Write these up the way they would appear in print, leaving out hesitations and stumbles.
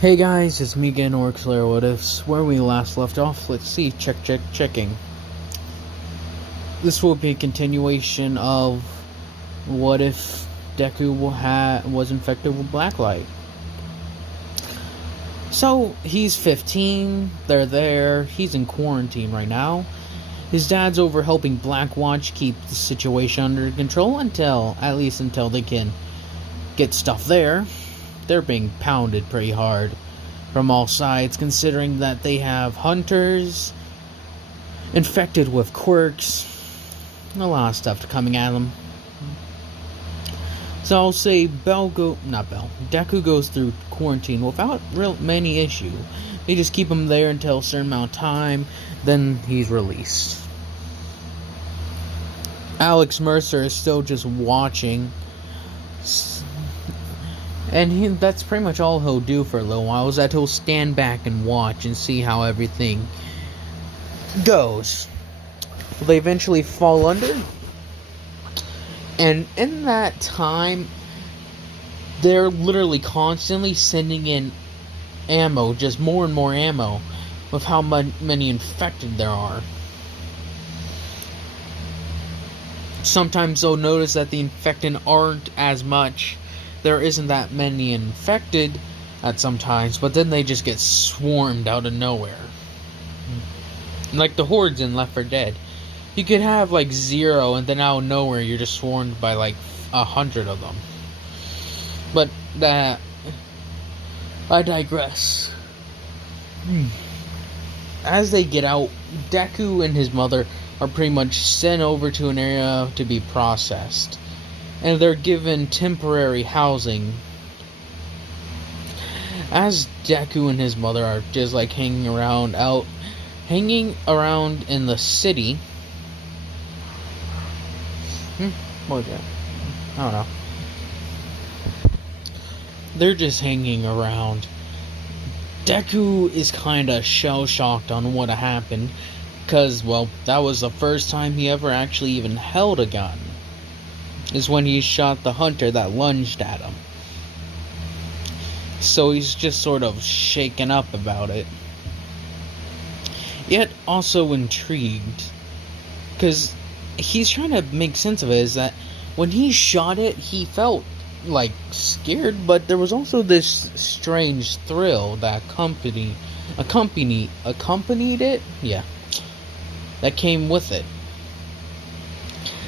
Hey guys, it's me again, Orcslayer What Ifs. Where we last left off, let's see, checking. This will be a continuation of what if Deku was infected with blacklight. So, he's 15, they're there, he's in quarantine right now. His dad's over helping Blackwatch keep the situation under control at least until they can get stuff there. They're being pounded pretty hard from all sides, considering that they have hunters infected with quirks, a lot of stuff coming at them. So I'll say Deku goes through quarantine without many issue. They just keep him there until a certain amount of time, then he's released. Alex Mercer is still just watching, and that's pretty much all he'll do for a little while, is that he'll stand back and watch and see how everything goes. They eventually fall under, and in that time, they're literally constantly sending in ammo, just more and more ammo, with how many infected there are. Sometimes they'll notice that the infected aren't as much. There isn't that many infected at some times, but then they just get swarmed out of nowhere. Like the hordes in Left 4 Dead. You could have like 0, and then out of nowhere you're just swarmed by like 100 of them. But I digress. As they get out, Deku and his mother are pretty much sent over to an area to be processed, and they're given temporary housing. As Deku and his mother are just like hanging around in the city. What was that? I don't know. They're just hanging around. Deku is kinda shell-shocked on what happened, because, well, that was the first time he ever actually even held a gun. Is when he shot the hunter that lunged at him. So he's just sort of shaken up about it. Yet also intrigued. Because he's trying to make sense of it, is that when he shot it, he felt like scared, but there was also this strange thrill that accompanied it. Yeah. That came with it.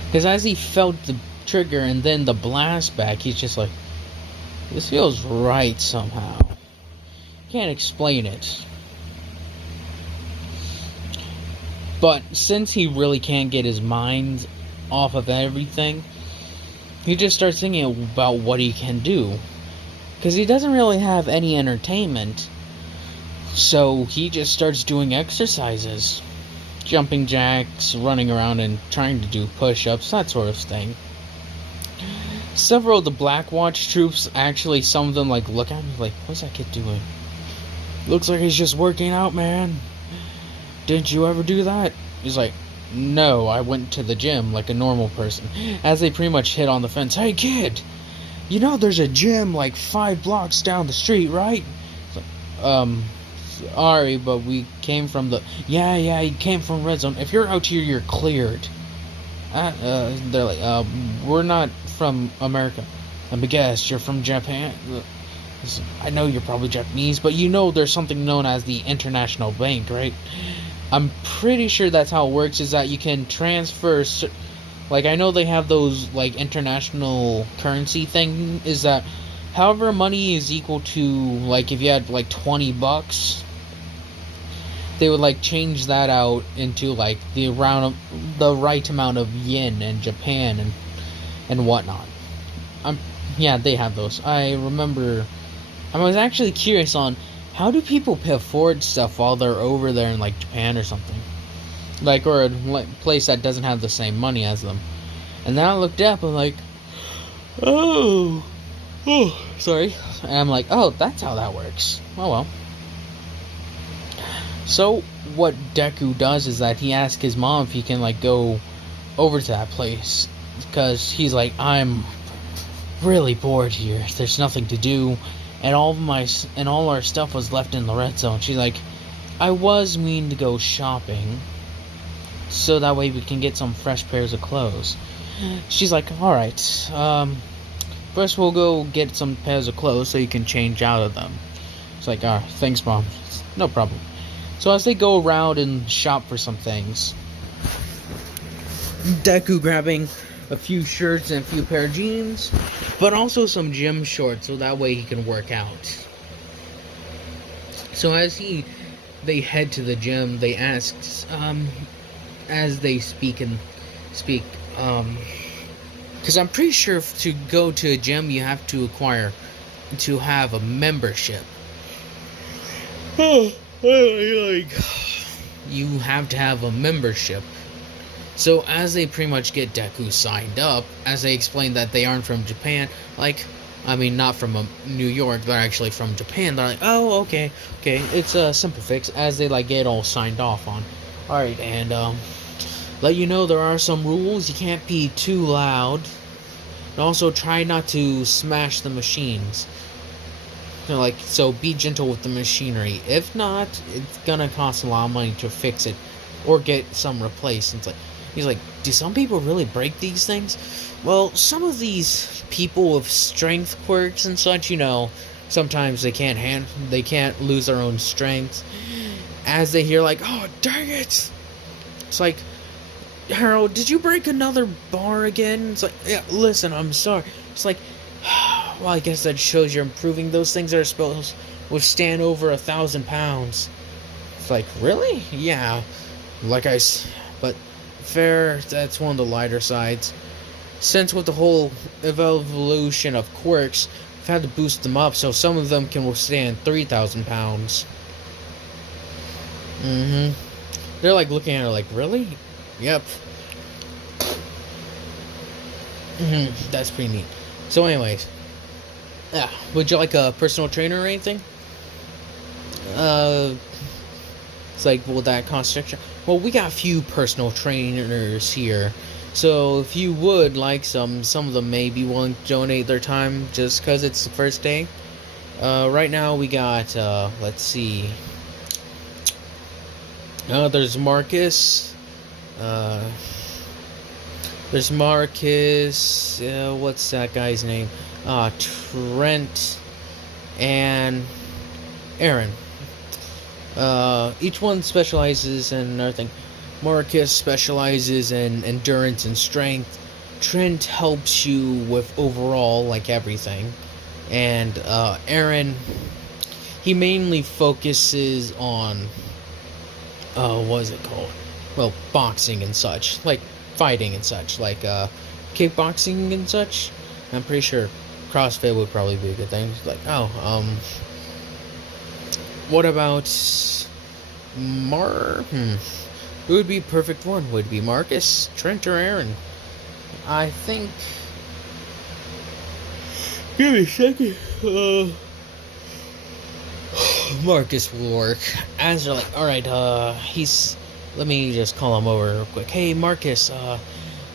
Because as he felt the trigger and then the blast back, he's just like, this feels right somehow. Can't explain it. But since he really can't get his mind off of everything, he just starts thinking about what he can do. Because he doesn't really have any entertainment. So he just starts doing exercises. Jumping jacks, running around and trying to do push-ups, that sort of thing. Several of the Blackwatch troops, actually, some of them like look at me like, what's that kid doing? Looks like he's just working out, man. Didn't you ever do that? He's like, no, I went to the gym like a normal person. As they pretty much hit on the fence, hey kid, you know there's a gym like 5 blocks down the street, right? Like, sorry, but we came from the... Yeah, you came from Red Zone. If you're out here, you're cleared. They're like, we're not from America. Let me guess, you're from Japan? I know you're probably Japanese, but you know there's something known as the International Bank, right? I'm pretty sure that's how it works, is that you can transfer... Like, I know they have those, like, international currency thing, is that however money is equal to, like, if you had, like, $20, they would, like, change that out into, like, the right amount of yen in Japan and whatnot. Yeah, they have those. I remember... I was actually curious on how do people afford stuff while they're over there in, like, Japan or something? Like, or a place that doesn't have the same money as them. And then I looked up, and like, oh, sorry. And I'm like, oh, that's how that works. Oh, well. So, what Deku does is that he asks his mom if he can, like, go over to that place. Because he's like, I'm really bored here. There's nothing to do. and all our stuff was left in the red zone. She's like, I was mean to go shopping, so that way we can get some fresh pairs of clothes. She's like, all right, first we'll go get some pairs of clothes so you can change out of them. It's like, ah, thanks, Mom. No problem. So as they go around and shop for some things, Deku grabbing a few shirts and a few pair of jeans, but also some gym shorts so that way he can work out. So as they head to the gym, they ask, as they speak, because I'm pretty sure to go to a gym you have to have a membership. You have to have a membership. So as they pretty much get Deku signed up, as they explain that they aren't from Japan, not from New York, they're actually from Japan, they're like, oh, okay, it's a simple fix, as they get all signed off on. Alright, and let you know there are some rules. You can't be too loud, and also try not to smash the machines. So be gentle with the machinery. If not, it's gonna cost a lot of money to fix it or get some replaced. He's like, do some people really break these things? Well, some of these people with strength quirks and such, sometimes they can't lose their own strength. As they hear oh, dang it! It's like, Harold, did you break another bar again? It's like, yeah, listen, I'm sorry. It's like, well, I guess that shows you're improving. Those things are supposed to withstand over 1,000 pounds. It's like, really? Yeah. But fair, that's one of the lighter sides. Since with the whole evolution of quirks, we've had to boost them up so some of them can withstand 3,000 pounds. They're looking at her really? Yep. That's pretty neat. So anyways, yeah, would you like a personal trainer or anything? It's like, will that cost extra? Well, we got a few personal trainers here. So if you would like some of them may be willing to donate their time just because it's the first day. Right now we got, let's see. There's Marcus. There's Marcus. What's that guy's name? Trent and Aaron. Each one specializes in another thing. Marcus specializes in endurance and strength. Trent helps you with overall everything. And Aaron, he mainly focuses on what is it called? Well, boxing and such, fighting and such, kickboxing and such. I'm pretty sure CrossFit would probably be a good thing. What about Who would be perfect one? Would it be Marcus, Trent, or Aaron? I think. Give me a second. Marcus will work. As they're alright, let me just call him over real quick. Hey, Marcus,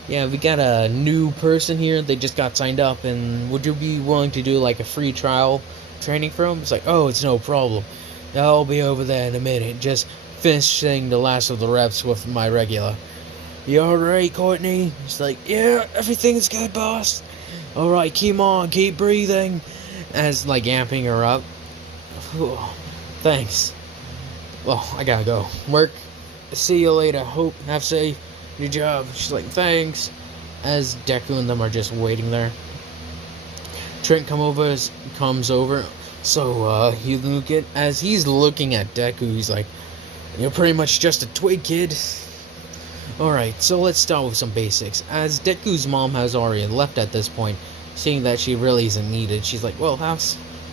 yeah, we got a new person here. They just got signed up, and would you be willing to do a free trial training for him? It's oh, it's no problem. I'll be over there in a minute. Just finishing the last of the reps with my regular. You alright, Courtney? It's yeah, everything's good, boss. Alright, keep on, keep breathing. As amping her up. Thanks. Well, I gotta go. Work. See you later. Hope. Have safe. Good job. She's thanks. As Deku and them are just waiting there. Trent comes over. So, you look at, as he's looking at Deku, he's you're pretty much just a twig, kid. Alright, so let's start with some basics. As Deku's mom has already left at this point, seeing that she really isn't needed, she's well, have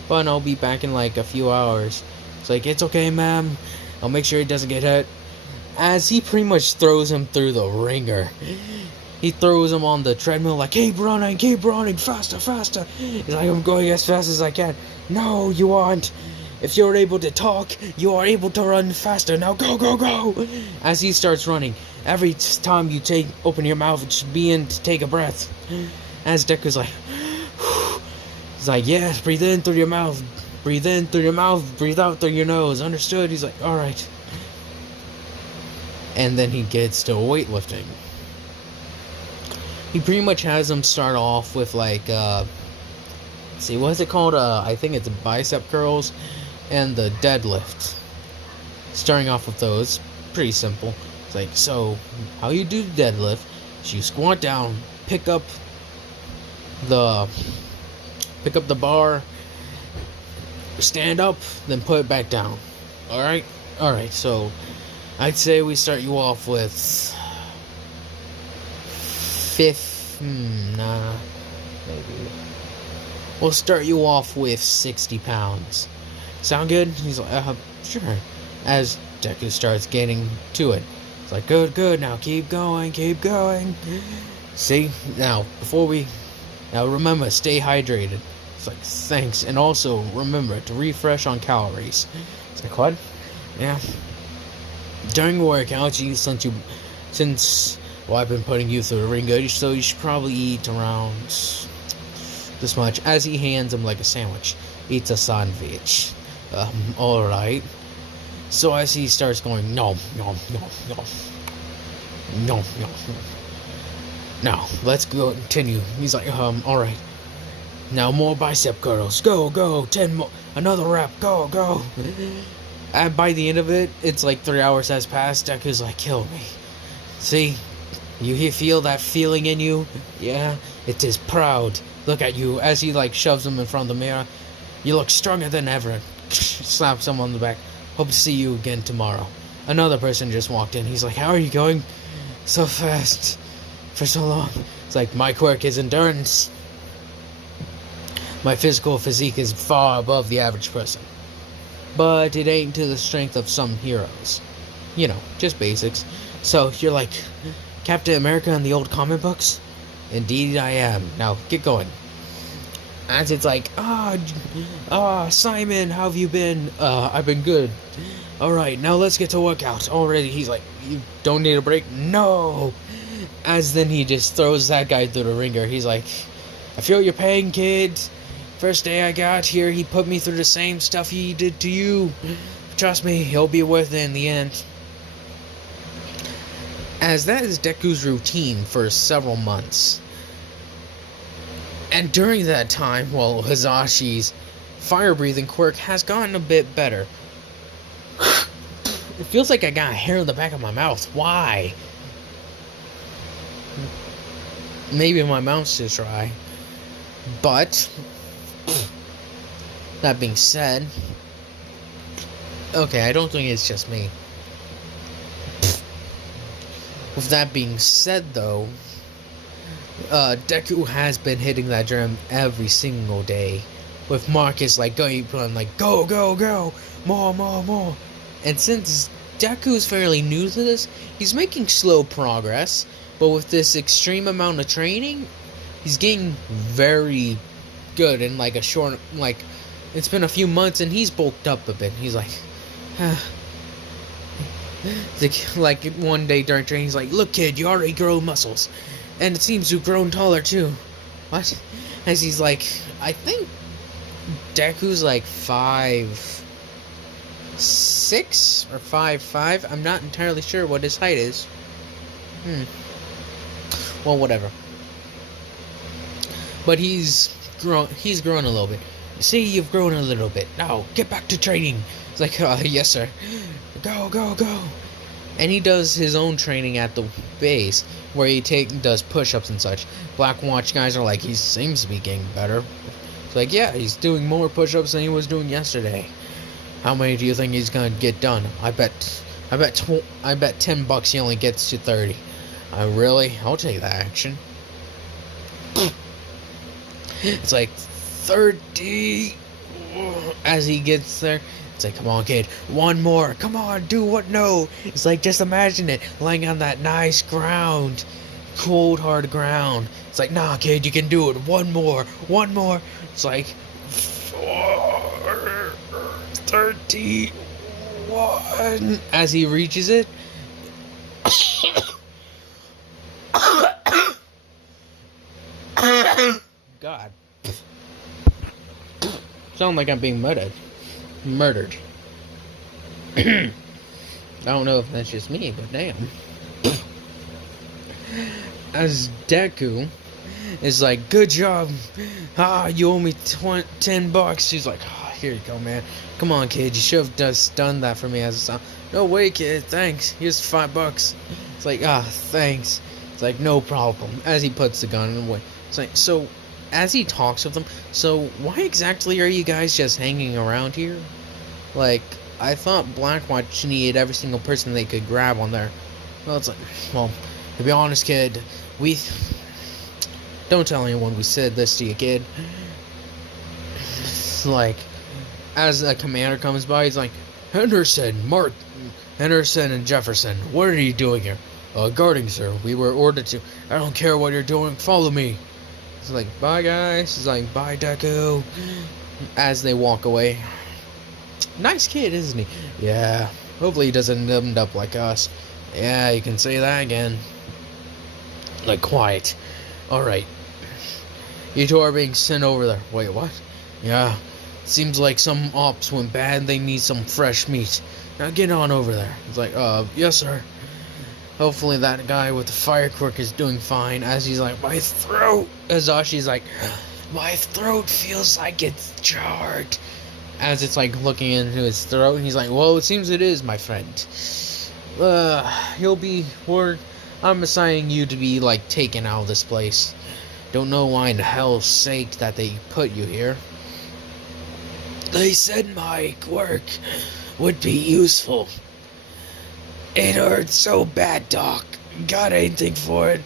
fun, I'll be back in a few hours. It's it's okay, ma'am. I'll make sure he doesn't get hurt. As he pretty much throws him through the ringer. He throws him on the treadmill keep running, faster, faster. He's I'm going as fast as I can. No, you aren't. If you're able to talk, you are able to run faster. Now go, go, go. As he starts running, every time you open your mouth, just begin to take a breath. As Deku's he's yes, breathe in through your mouth. Breathe in through your mouth, breathe out through your nose. Understood? He's like, alright. And then he gets to weightlifting. He pretty much has them start off with like, see, what is it called? I think it's bicep curls and the deadlift. Starting off with those, pretty simple. It's like, so, how you do the deadlift is you squat down, pick up the bar, stand up, then put it back down. Alright, so I'd say we start you off with maybe we'll start you off with 60 pounds. Sound good? He's like, sure. As Deku starts getting to it, it's like, good, now keep going. See, now remember, stay hydrated. It's like, thanks, and also remember to refresh on calories. It's like, what? Yeah. During workouts, since I've been putting you through the ringer, so you should probably eat around this much. As he hands him like a sandwich, eats a sandwich. Alright. So as he starts going, no. Now, let's go continue. He's like, alright. Now more bicep curls. Go. 10 more. Another rep. Go. And by the end of it, it's like 3 hours has passed. Deku's like, kill me. See? You feel that feeling in you? Yeah? It is proud. Look at you. As he like shoves him in front of the mirror. You look stronger than ever. Slaps him on the back. Hope to see you again tomorrow. Another person just walked in. He's like, how are you going so fast for so long? It's like, my quirk is endurance. My physical physique is far above the average person. But it ain't to the strength of some heroes. You know, just basics. So, you're like, Captain America in the old comic books? Indeed I am. Now, get going. As it's like, Simon, how have you been? I've been good. Alright, now let's get to workout. Already, he's like, you don't need a break? No! As then he just throws that guy through the ringer. He's like, I feel your pain, kid. First day I got here, he put me through the same stuff he did to you. Trust me, he'll be worth it in the end. As that is Deku's routine for several months. And during that time, well, Hizashi's fire-breathing quirk has gotten a bit better. It feels like I got hair in the back of my mouth. Why? Maybe my mouth's just dry. But, that being said, okay, I don't think it's just me. With that being said, though, Deku has been hitting that gym every single day. With Marcus like going like go, more. And since Deku's fairly new to this, he's making slow progress. But with this extreme amount of training, he's getting very good in like a short, like, it's been a few months and he's bulked up a bit. He's like, like one day during training, he's like, look kid, you already grow muscles. And it seems you've grown taller too. What? As he's like, I think Deku's like 5'6" or 5'5". I'm not entirely sure what his height is. Well, whatever. But he's grown a little bit. See, you've grown a little bit. Now, get back to training. It's like, yes sir. Go. And he does his own training at the base, where he does push-ups and such. Black Watch guys are like, he seems to be getting better. It's like, yeah, he's doing more push-ups than he was doing yesterday. How many do you think he's gonna get done? I bet $10 he only gets to 30. Really? I'll take that action. It's like 30. As he gets there, it's like, come on, kid, one more. Come on, do what? No. It's like, just imagine it, lying on that nice ground, cold, hard ground. It's like, nah, kid, you can do it. One more. It's like, 31. As he reaches it, God. Sound like I'm being murdered. Murdered. I don't know if that's just me, but damn. As Deku is like, good job. You owe me $10. She's like, here you go, man. Come on, kid. You should have just done that for me as a son. No way, kid. Thanks. Here's $5. It's like, thanks. It's like, no problem. As he puts the gun away. It's like, so, as he talks with them, so why exactly are you guys just hanging around here? Like, I thought Blackwatch needed every single person they could grab on there. Well, it's like, well, to be honest, kid, don't tell anyone we said this to you, kid. It's like, as a commander comes by, he's like, Henderson and Jefferson, what are you doing here? Guarding, sir. We were ordered to. I don't care what you're doing. Follow me. It's like, bye, guys. He's like, bye, Deku. As they walk away. Nice kid, isn't he? Yeah. Hopefully he doesn't end up like us. Yeah, you can say that again. Like, quiet. Alright. You two are being sent over there. Wait, what? Yeah. Seems like some ops went bad. They need some fresh meat. Now get on over there. It's like, yes, sir. Hopefully that guy with the fire quirk is doing fine. As he's like, my throat. As Ashi's like, my throat feels like it's charred. As it's like looking into his throat. He's like, well, it seems it is, my friend. I'm assigning you to be, like, taken out of this place. Don't know why in hell's sake that they put you here. They said my quirk would be useful. It hurt so bad, Doc. Got anything for it?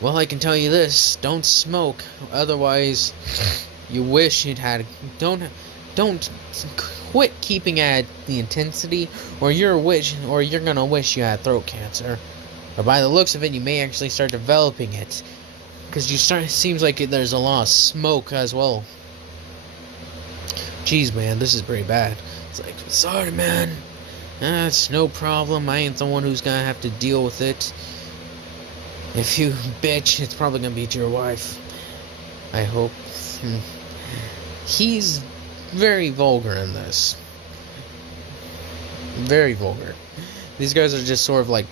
Well, I can tell you this. Don't smoke. Otherwise, you wish you'd had... Don't quit keeping at the intensity, or you're gonna wish you had throat cancer. Or by the looks of it, you may actually start developing it. Because it seems like there's a lot of smoke as well. Jeez, man, this is pretty bad. It's like, sorry, man. It's no problem. I ain't the one who's gonna have to deal with it. If you bitch, it's probably gonna be to your wife. I hope. He's very vulgar in this. Very vulgar. These guys are just sort of like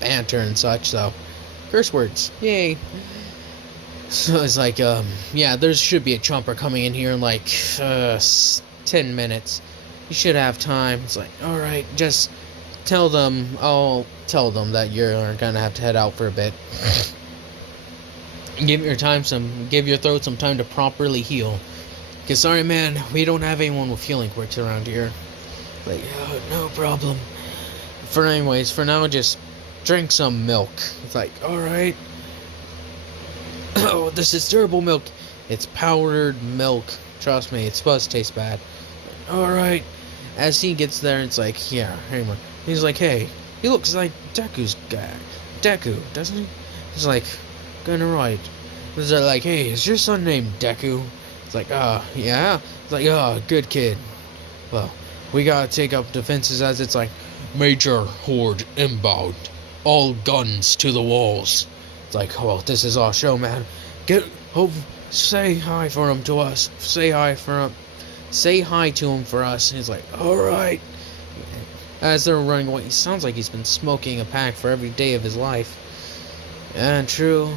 banter and such, so curse words. Yay. So it's like, yeah, there should be a chomper coming in here in like 10 minutes. You should have time. It's like, alright, just tell them, I'll tell them that you're gonna have to head out for a bit. Give your throat some time to properly heal. Cause sorry, man, we don't have anyone with healing quirks around here. Like, no problem. For now, just drink some milk. It's like, alright. Oh, this is terrible milk. It's powdered milk. Trust me, it's supposed to taste bad. Alright. As he gets there, it's like, yeah, anyway. He's like, hey, he looks like Deku's guy. Deku, doesn't he? He's like, kinda right. He's like, hey, is your son named Deku? It's like, yeah. It's like, good kid. Well, we gotta take up defenses as it's like, Major Horde inbound. All guns to the walls. It's like, well, this is our show, man. Say hi for him to us. Say hi to him for us. And he's like, alright. As they're running away, he sounds like he's been smoking a pack for every day of his life. Yeah, true.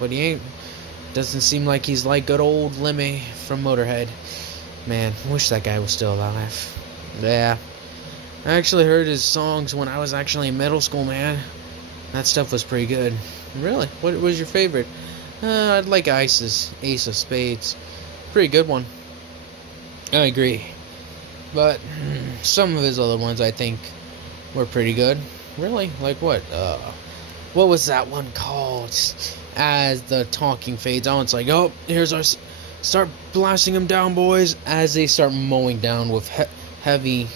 But he ain't. Doesn't seem like he's like good old Lemmy from Motorhead. Man, wish that guy was still alive. Yeah. I actually heard his songs when I was actually in middle school, man. That stuff was pretty good. Really? What was your favorite? I'd like Ace of Spades. Pretty good one. I agree. But some of his other ones I think were pretty good. Really? Like what? What was that one called? As the talking fades out, it's like, oh, here's our... Start blasting them down, boys. As they start mowing down with heavy,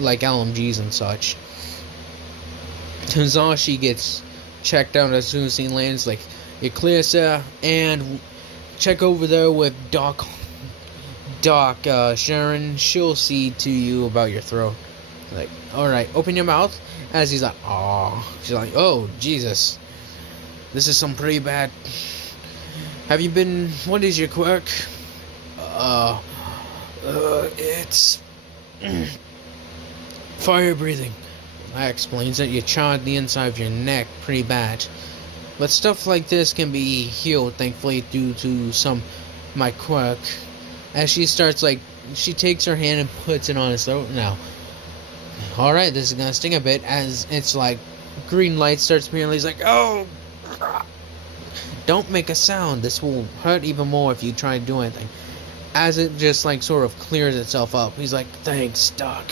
like, LMGs and such. Tazashi gets checked out as soon as he lands, like, you're clear, sir, and check over there with Doc Sharon. She'll see to you about your throat. Like, alright, open your mouth. As he's like, oh, she's like, oh, Jesus. This is some pretty bad. What is your quirk? It's fire breathing. That explains it. You chawed the inside of your neck pretty bad. But stuff like this can be healed, thankfully, due to my quirk. As she starts, she takes her hand and puts it on his throat. Now, alright, this is gonna sting a bit, as it's green light starts appearing. He's like, oh! Don't make a sound. This will hurt even more if you try to do anything. As it just, sort of clears itself up. He's like, thanks, Doc.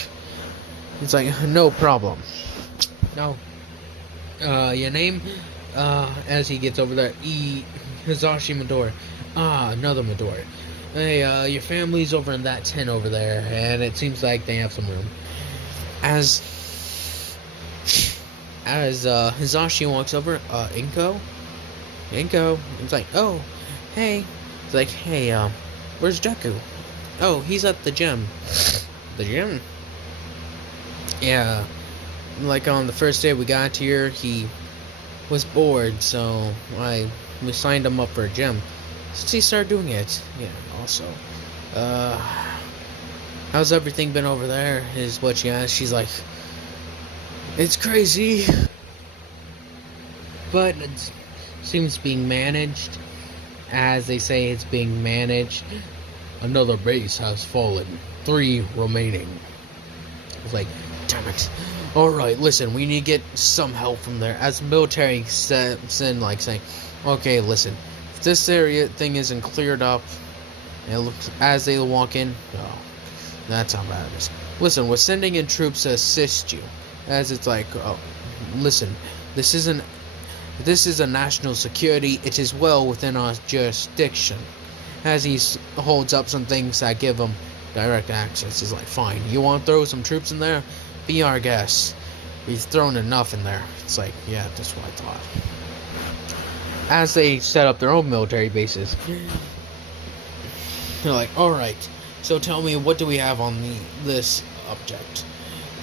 It's like, no problem. No. Your name? As he gets over there, Hizashi Midori. Another Midori. Hey, your family's over in that tent over there, and it seems like they have some room. As Hizashi walks over, Inko? It's like, oh, hey. It's like, hey, where's Deku? Oh, he's at the gym. The gym? Yeah. On the first day we got here, he was bored, so we signed him up for a gym. Since he started doing it. Yeah, also. How's everything been over there? Is what she asked. She's like, it's crazy. But it seems being managed. As they say, it's being managed. Another base has fallen. 3 remaining. It's like, damn it. Alright, listen, we need to get some help from there. As the military steps in, saying, okay, listen, if this area thing isn't cleared up, and it looks, as they walk in, oh, that's how bad it is. Listen, we're sending in troops to assist you. As it's like, oh, listen, this is a national security. It is well within our jurisdiction. As he holds up some things that give him direct access. He's like, fine, you want to throw some troops in there? Be our guest. We've thrown enough in there. It's like, yeah, that's what I thought. As they set up their own military bases, they're like, alright, so tell me, what do we have on this object?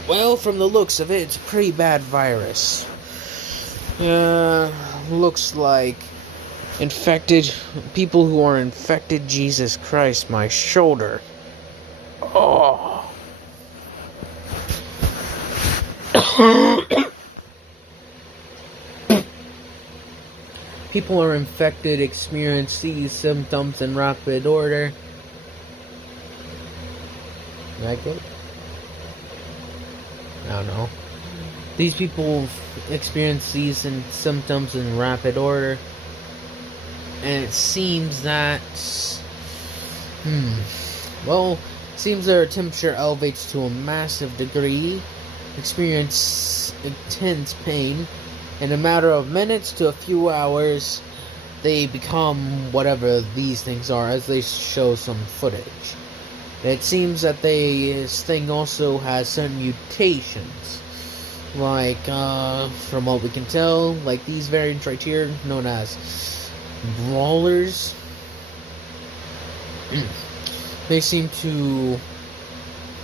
Well, from the looks of it, it's a pretty bad virus. Looks like infected people who are infected. Jesus Christ, my shoulder. Oh. People are infected, experience these symptoms in rapid order. Is that good? I don't know. These people experience these symptoms in rapid order. And it seems that... seems their temperature elevates to a massive degree. Experience intense pain. In a matter of minutes to a few hours, they become whatever these things are, as they show some footage. It seems that this thing also has certain mutations. From what we can tell, these variants right here, known as brawlers. They seem to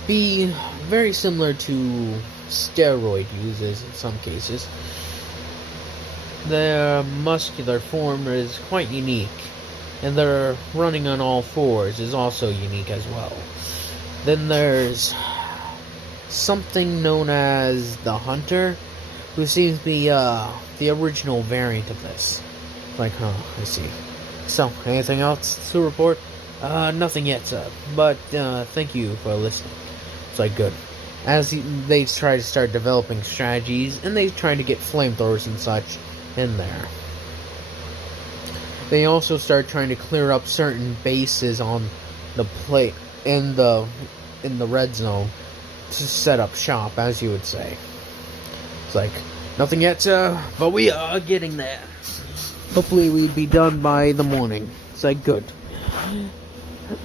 be very similar to steroid users in some cases. Their muscular form is quite unique, and their running on all fours is also unique as well. Then there's something known as the Hunter, who seems to be the original variant of this. I see. So, anything else to report? Nothing yet, sir. But thank you for listening. It's good. As they try to start developing strategies, and they try to get flamethrowers and such in there. They also start trying to clear up certain bases on the plate in the red zone to set up shop, as you would say. It's nothing yet, sir, but we are getting there. Hopefully we'd be done by the morning. It's good.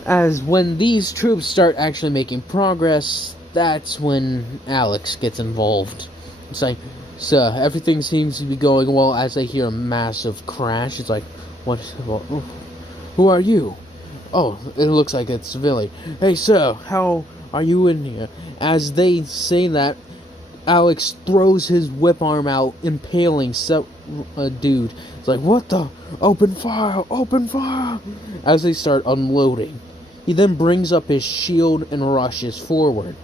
As when these troops start actually making progress, that's when Alex gets involved. It's sir, everything seems to be going well, as they hear a massive crash. It's what? Who are you? Oh, it looks like it's civilian. Hey, sir, how are you in here? As they say that, Alex throws his whip arm out, impaling a dude. It's what the? Open fire! Open fire! As they start unloading. He then brings up his shield and rushes forward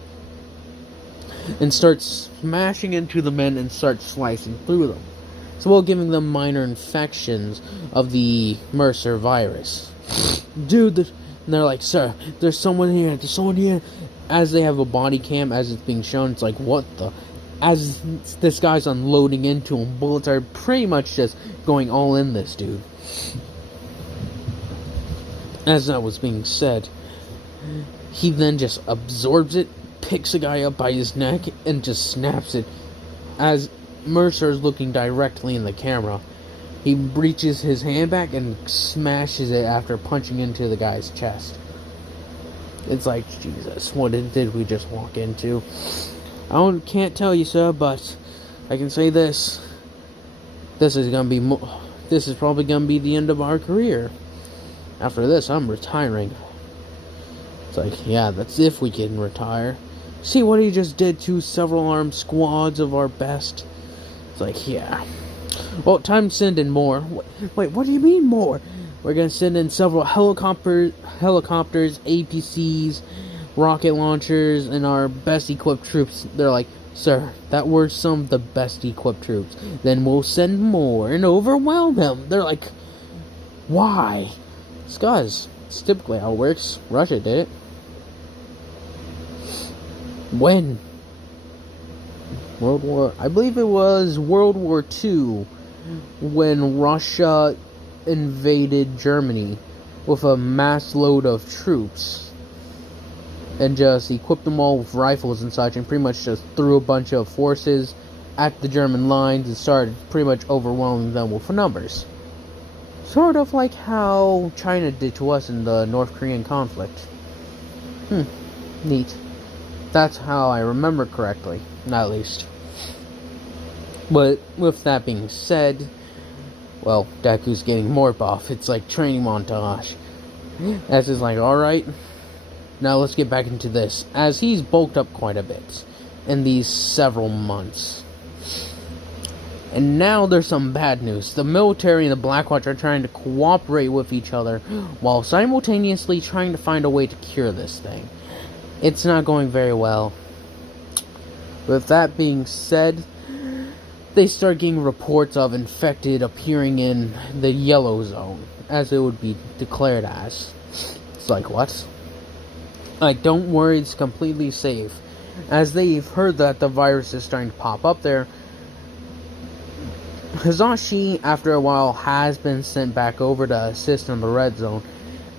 and starts smashing into the men and starts slicing through them, as well giving them minor infections of the Mercer virus. Dude, and they're like, sir, there's someone here. As they have a body cam, as it's being shown, it's like, what the? As this guy's unloading into him, bullets are pretty much just going all in this dude. As that was being said, he then just absorbs it, picks a guy up by his neck, and just snaps it. As Mercer is looking directly in the camera, he reaches his hand back and smashes it after punching into the guy's chest. It's like, Jesus, what did we just walk into? Can't tell you, sir, but I can say this. This is probably gonna be the end of our career. After this, I'm retiring. It's like, yeah, that's if we can retire. See what he just did to several armed squads of our best? It's like, yeah. Well, time to send in more. Wait, what do you mean more? We're gonna send in several helicopters, APCs, rocket launchers, and our best equipped troops. They're like, sir, that were some of the best equipped troops. Then we'll send more and overwhelm them. They're like, why? It's typically how it works. Russia did it. When? I believe it was World War II, when Russia invaded Germany with a mass load of troops and just equipped them all with rifles and such, and pretty much just threw a bunch of forces at the German lines and started pretty much overwhelming them with numbers. Sort of like how China did to us in the North Korean conflict. Neat. That's how I remember correctly, at least. But with that being said, well, Deku's getting more buff. It's like training montage. As is like, alright, now let's get back into this. As he's bulked up quite a bit in these several months. And now there's some bad news. The military and the Blackwatch are trying to cooperate with each other while simultaneously trying to find a way to cure this thing. It's not going very well. With that being said, they start getting reports of infected appearing in the yellow zone, as it would be declared as. It's like, what? Like, don't worry, it's completely safe. As they've heard that the virus is starting to pop up there, Hizashi, after a while, has been sent back over to assist in the red zone.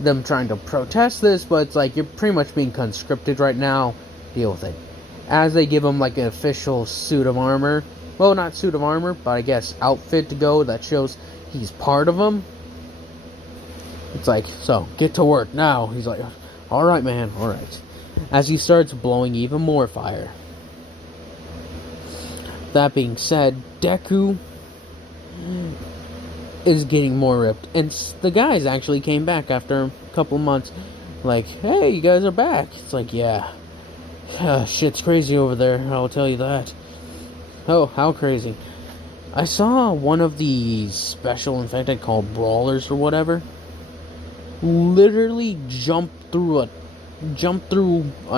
Them trying to protest this, but it's like, you're pretty much being conscripted right now. Deal with it. As they give him like an official suit of armor. Well, not suit of armor, but I guess outfit to go that shows he's part of them. It's like, so, get to work now. He's like, alright man, alright. As he starts blowing even more fire. That being said, Deku is getting more ripped. And the guys actually came back after a couple months. Like, hey, you guys are back. It's like, yeah. Shit's crazy over there, I'll tell you that. Oh, how crazy. I saw one of these special infected called brawlers or whatever literally jump through an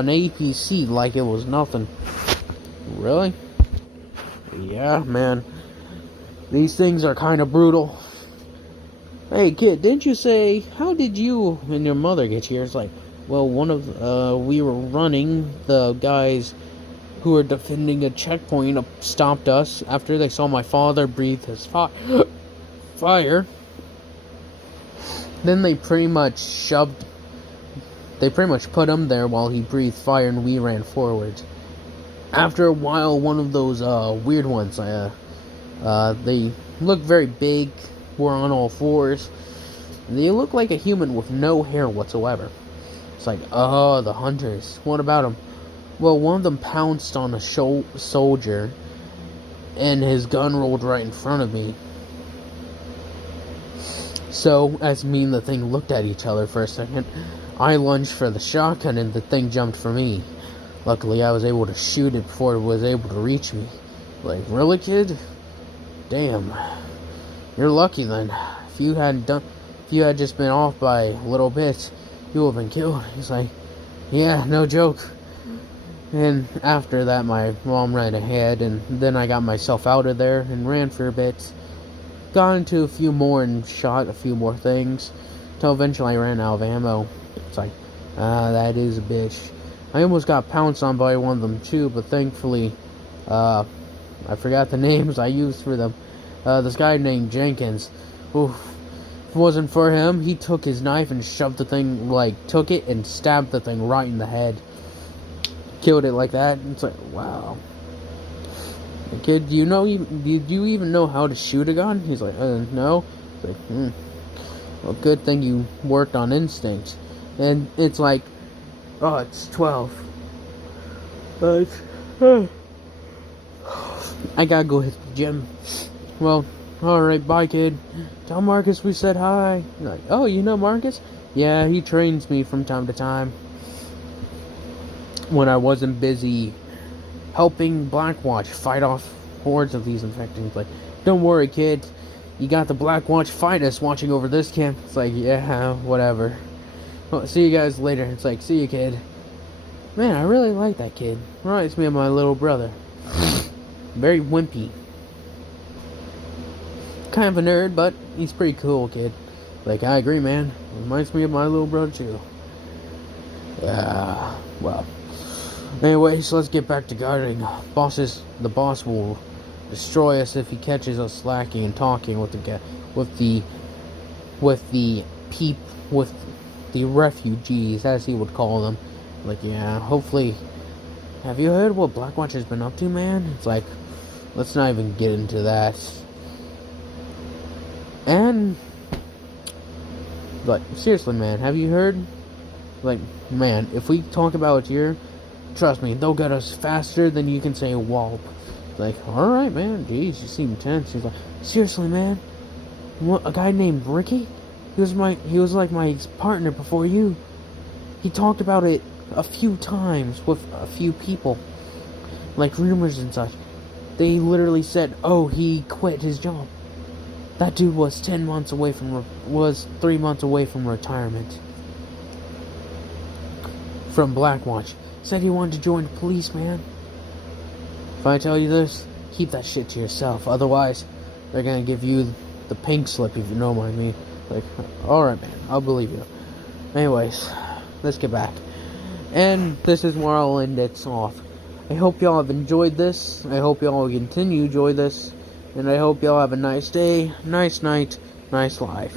APC like it was nothing. Really? Yeah, man. These things are kind of brutal. Hey kid, didn't you say, how did you and your mother get here? It's like, well, we were running, the guys who were defending a checkpoint stopped us after they saw my father breathe his fire. Then they pretty much put him there while he breathed fire and we ran forward. After a while, one of those weird ones, they look very big, were on all fours. They look like a human with no hair whatsoever. It's like, the hunters. What about them? Well, one of them pounced on a soldier, and his gun rolled right in front of me. So, as me and the thing looked at each other for a second, I lunged for the shotgun, and the thing jumped for me. Luckily, I was able to shoot it before it was able to reach me. Like, really, kid? Damn. You're lucky then. If you had just been off by a little bit, you'll have been killed. He's like, yeah, no joke. And after that, my mom ran ahead, and then I got myself out of there and ran for a bit. Got into a few more and shot a few more things, till eventually I ran out of ammo. It's like, that is a bitch. I almost got pounced on by one of them too, but thankfully, I forgot the names I used for them. This guy named Jenkins. Oof. If it wasn't for him, he took his knife and shoved the thing, took it and stabbed the thing right in the head. Killed it like that. It's like, wow. Kid, do you even know how to shoot a gun? He's like, no. It's like, well, good thing you worked on instinct. And it's like, oh, it's 12. I gotta go hit the gym. Well, alright, bye, kid. Tell Marcus we said hi. Like, oh, you know Marcus? Yeah, he trains me from time to time. When I wasn't busy helping Blackwatch fight off hordes of these infections. Like, don't worry, kid. You got the Blackwatch fighters watching over this camp. It's like, yeah, whatever. Well, see you guys later. It's like, see you, kid. Man, I really like that kid. Reminds me of my little brother. Very wimpy. Kind of a nerd, but he's pretty cool, kid. Like, I agree, man. Reminds me of my little brother, too. Well. Anyways, let's get back to guarding. The boss will destroy us if he catches us slacking and talking with the refugees, as he would call them. Like, yeah, hopefully. Have you heard what Blackwatch has been up to, man? It's like, let's not even get into that. And, like, seriously, man, have you heard? Like, man, if we talk about it here, trust me, they'll get us faster than you can say a wallop. Like, alright, man, jeez, you seem tense. He's like, seriously, man, what, a guy named Ricky? He was like my partner before you. He talked about it a few times with a few people. Like, rumors and such. They literally said, oh, he quit his job. That dude was 3 months away from retirement. From Blackwatch. Said he wanted to join the police, man. If I tell you this, keep that shit to yourself. Otherwise, they're gonna give you the pink slip, if you know what I mean. Like, alright, man, I'll believe you. Anyways, let's get back. And this is where I'll end it off. I hope y'all have enjoyed this. I hope y'all will continue to enjoy this. And I hope y'all have a nice day, nice night, nice life.